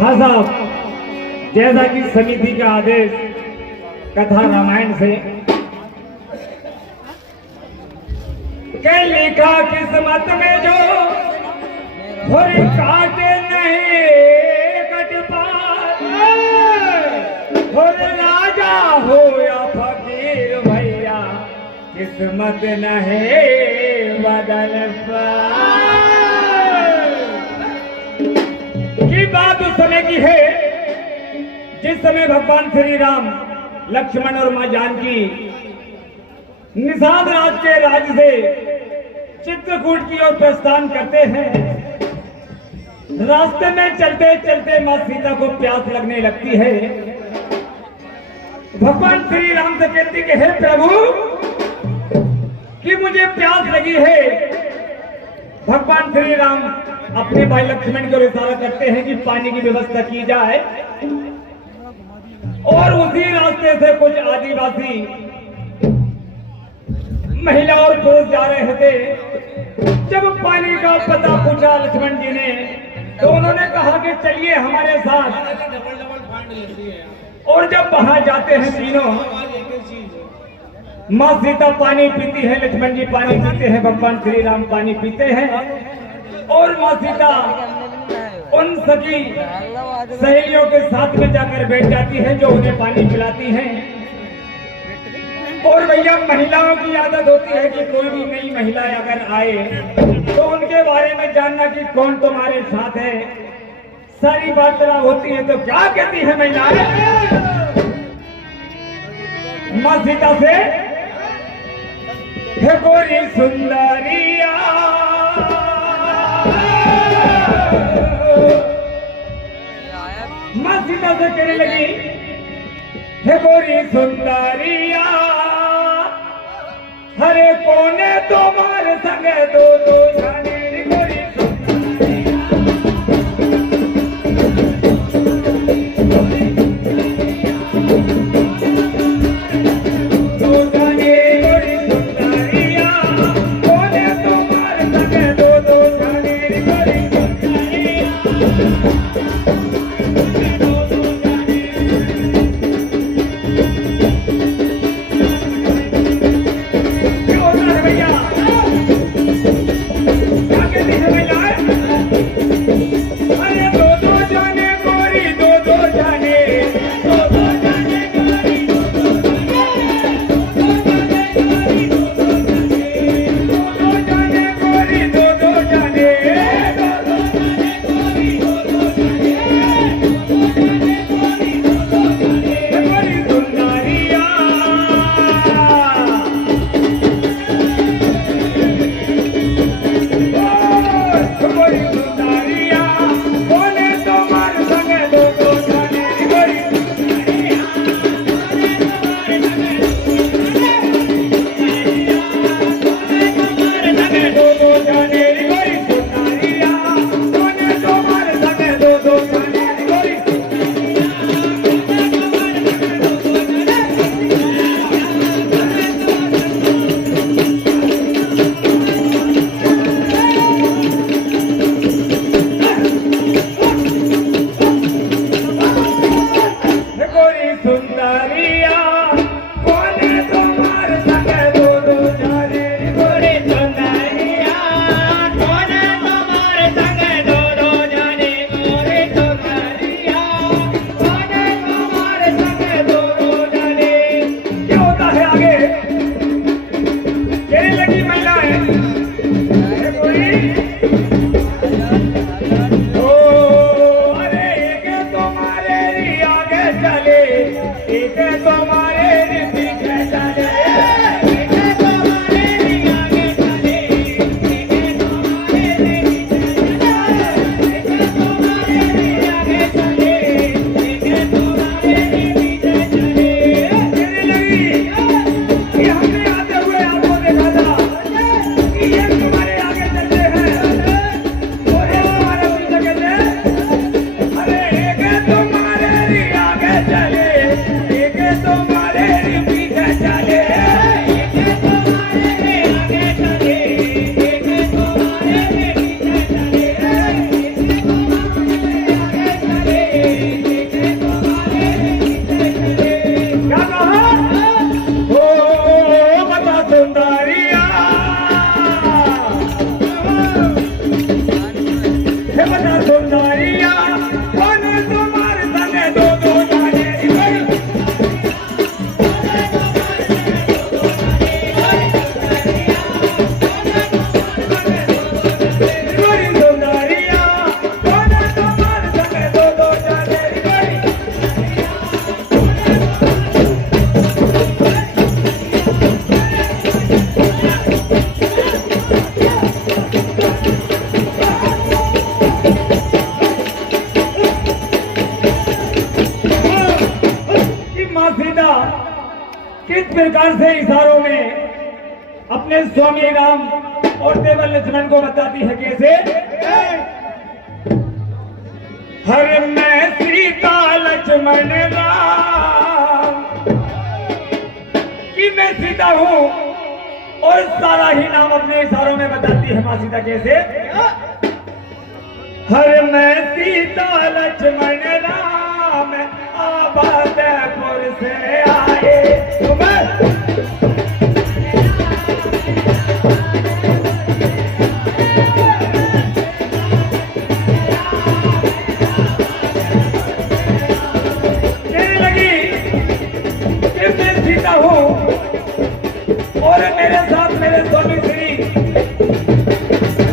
हाँ साहब, जैसा कि समिति का आदेश कथा रामायण से के लिखा किस्मत में जो भोर काटे नहीं कट पाए, भोर राजा हो या फकीर भैया किस्मत नहीं बदल पाए। की बात उस समय की है जिस समय भगवान श्री राम, लक्ष्मण और मां जानकी निषाद राज के राज्य से चित्रकूट की ओर प्रस्थान करते हैं। रास्ते में चलते चलते मां सीता को प्यास लगने लगती है। भगवान श्री राम से कहती कि हे प्रभु कि मुझे प्यास लगी है। भगवान श्री राम अपने भाई लक्ष्मण को इशारा करते हैं कि पानी की व्यवस्था की जाए और उसी रास्ते से कुछ आदिवासी महिला और पुरुष जा रहे थे। जब पानी का पता पूछा लक्ष्मण जी ने तो उन्होंने कहा कि चलिए हमारे साथ। और जब वहां जाते हैं तीनों, मां सीता पानी पीती है, लक्ष्मण जी पानी पीते हैं, भगवान श्री राम पानी पीते हैं और मां सीता उन सभी सहेलियों के साथ में जाकर बैठ जाती है जो उन्हें पानी पिलाती हैं। और भैया महिलाओं की आदत होती है कि कोई भी नई महिला अगर आए तो उनके बारे में जानना कि कौन तुम्हारे साथ है, सारी बात होती है। तो क्या कहती है महिलाएं मां सीता से, हे गोरी सुंदरिया मां सीता से कहने लगी, हे गोरी सुंदरिया हरे कोने तुम्हारे संगे दो दो जाने गोरी किस प्रकार से इशारों में अपने स्वामी राम और देवर लक्ष्मण को बताती है कैसे? हर मैं सीता लक्ष्मण राम कि मैं सीता हूं, और सारा ही नाम अपने इशारों में बताती है मां सीता कैसे? हर मैं सीता लक्ष्मण राम आबादपुर से आए। कहने लगी कि मैं सीता हूं और मेरे साथ मेरे स्वामी श्री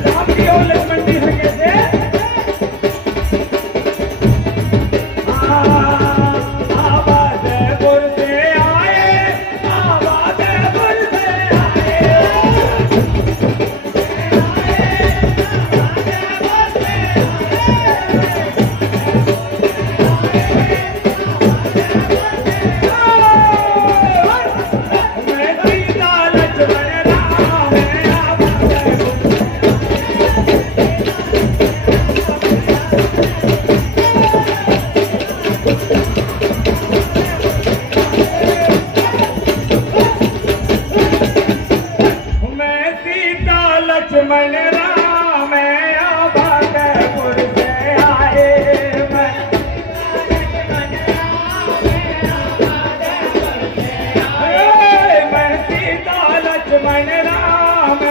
राम जी और लक्ष्मण जी हैं कैसे? आबादपुर से आए, आबादपुर से आए। मैं सीता लक्ष्मण राम आबादपुर मैं सीता लक्ष्मण राम आबादपुर से आए। मैं सीता लक्ष्मण राम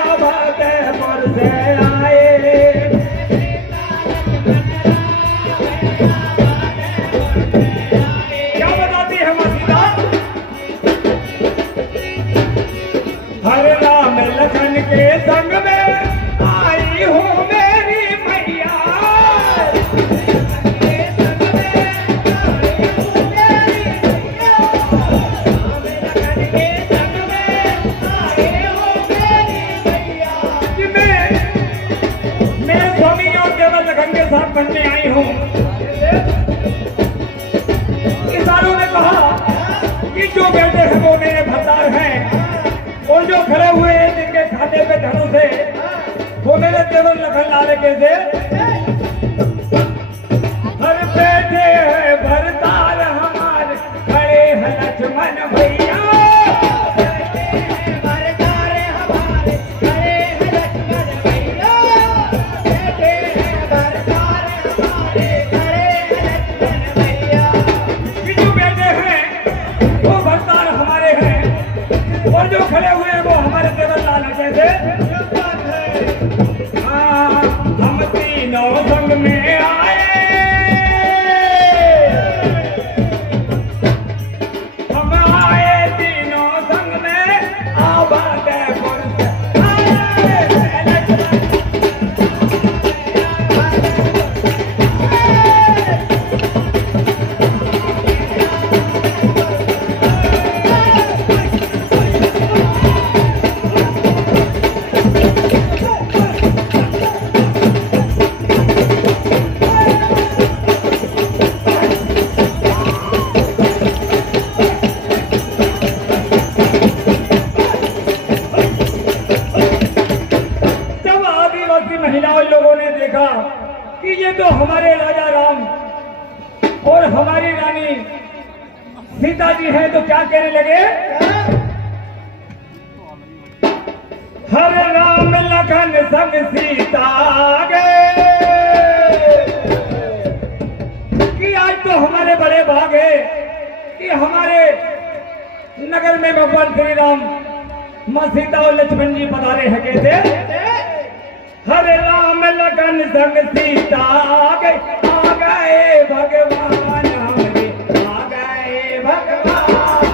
आबादपुर से आए। क्या बताती है मां सीता? हर राम लखन के संग में आई हूँ मेरी मैया। कि मैं स्वामी और देवर लखन के साथ बनने आई हूँ। इशारों में कहा कि जो बेटे हैं वो मेरे भरदार हैं, और जो खड़े हुए हैं जिनके खाते पे धनुष है वो मेरे देवर लखन लाले के से। हर बेटे है भरदार हमारे, खड़े हैं लक्ष्मण भैया। कि जो बेटे हैं वो भरदार हमारे हैं, और जो खड़े हुए हैं वो हमारे देवर लाल कैसे? हाँ, हम तीनों संग में आए। हम आए तीनों संग में आबादपुर से आए। महिलाओं लोगों ने देखा कि ये तो हमारे राजा राम और हमारी रानी सीता जी है, तो क्या कहने लगे? हर राम लखन संग सीता गए। कि आज तो हमारे बड़े भाग है कि हमारे नगर में भगवान श्री राम, मां सीता और लक्ष्मण जी पधारे हैं कैसे? हर राम लखन संग सीता आ गए भगवान हमारे, आ गए भगवान।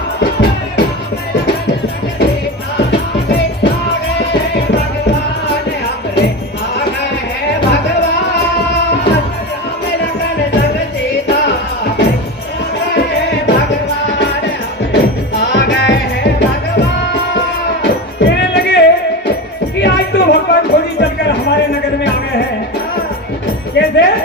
कहने लगे कि आज तो भगवान खोजी चलकर हमारे नगर में आ गए हैं कैसे?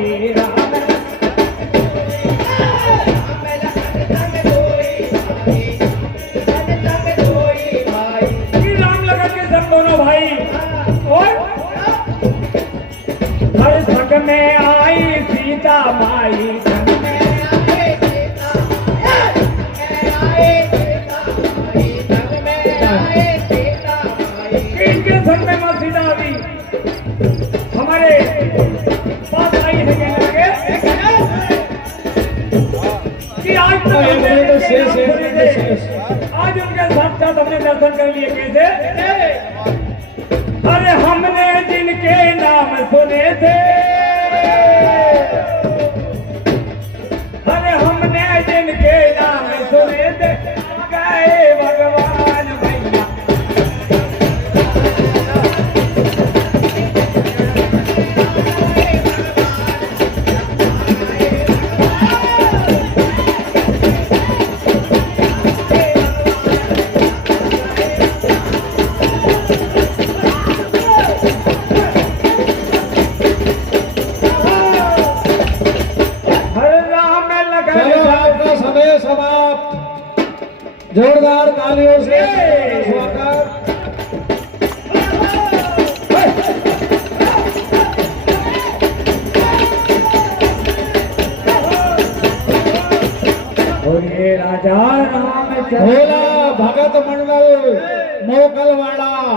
भाई राम राम लगा के सब दोनों भाई और हर संग में आई सीता माई संग में इनके संग में माँ सीता भी हमारे पास आई है कहने लगे कि आज तो आज उनके साथ साथ हमने दर्शन कर लिए कैसे अरे हमने जिनके नाम सुने थे